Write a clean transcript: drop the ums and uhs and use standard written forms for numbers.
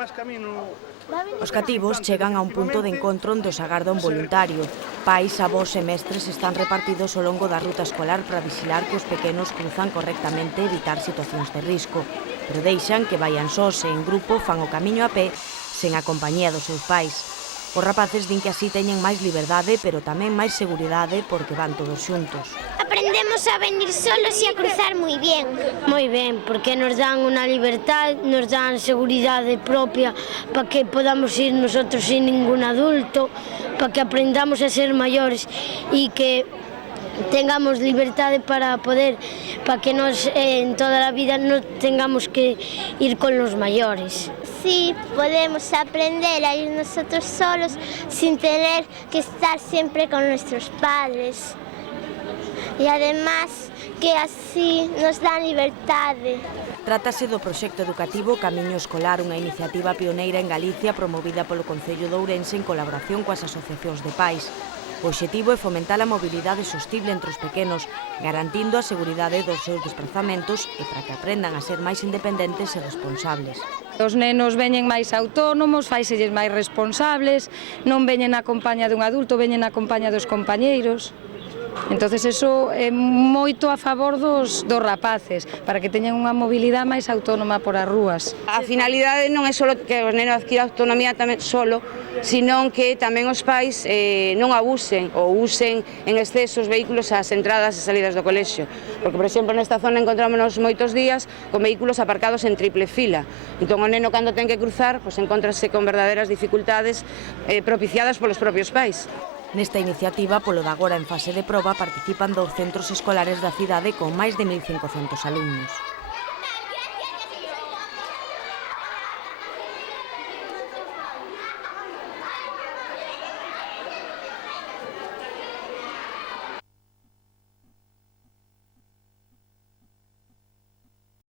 Os cativos chegan a un punto de encontro onde os agarda un voluntario. Pais, avós e mestres están repartidos ao longo da ruta escolar para vixilar que os pequenos cruzan correctamente e evitar situacións de risco. Pero deixan que vayan sós e en grupo fan o camiño a pé sen a compañía dos seus pais. Os rapaces din que así teñen máis liberdade, pero tamén máis seguridade porque van todos xuntos. Aprendemos a venir solos e a cruzar moi bien. Moi ben, porque nos dan unha libertad, nos dan seguridade propia para que podamos ir nosotros sin ningún adulto, para que aprendamos a ser maiores e que tengamos liberdade para poder, para que nos en toda a vida non tengamos que ir con los maiores. Sí, podemos aprender a ir nosotros solos sin tener que estar siempre con nuestros padres. Y además que así nos dan libertade. Trátase do proxecto educativo Camiño Escolar, unha iniciativa pioneira en Galicia promovida polo Concello de Ourense en colaboración coas asociacións de pais. O obxectivo é fomentar a mobilidade sostible entre os pequenos, garantindo a seguridade dos seus desplazamentos e para que aprendan a ser máis independentes e responsables. Os nenos veñen máis autónomos, faiselles máis responsables, non veñen na compañía dun adulto, veñen na compañía dos compañeiros. Entonces eso é moito a favor dos rapaces, para que teñan unha mobilidade máis autónoma por as rúas. A finalidade non é só que os nenos adquiran autonomía tamén solo, senón que tamén os pais non abusen ou usen en exceso os vehículos ás entradas e salidas do colexio. Porque, por exemplo, nesta zona encontrámonos moitos días con vehículos aparcados en triple fila. Entón, o neno, cando ten que cruzar, encontrase con verdadeiras dificultades propiciadas polos propios pais. Nesta iniciativa, polo de agora en fase de proba, participan 2 centros escolares da cidade con máis de 1.500 alumnos.